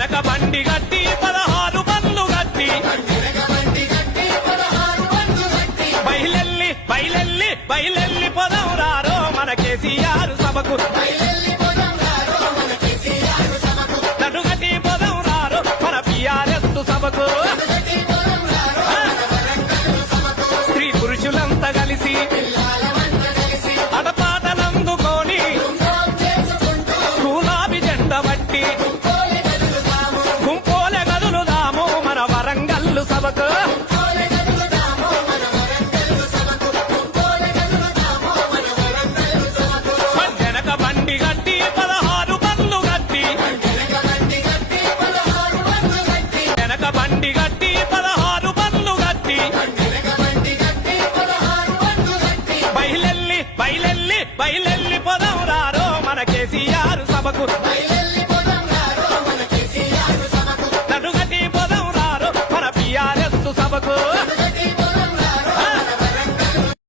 వెనక బండి గట్టి 16 బండ్లు గట్టి బయలెల్లి బయలెల్లి బయలెల్లి పొదవురారో మన కేసీఆర్ సభకు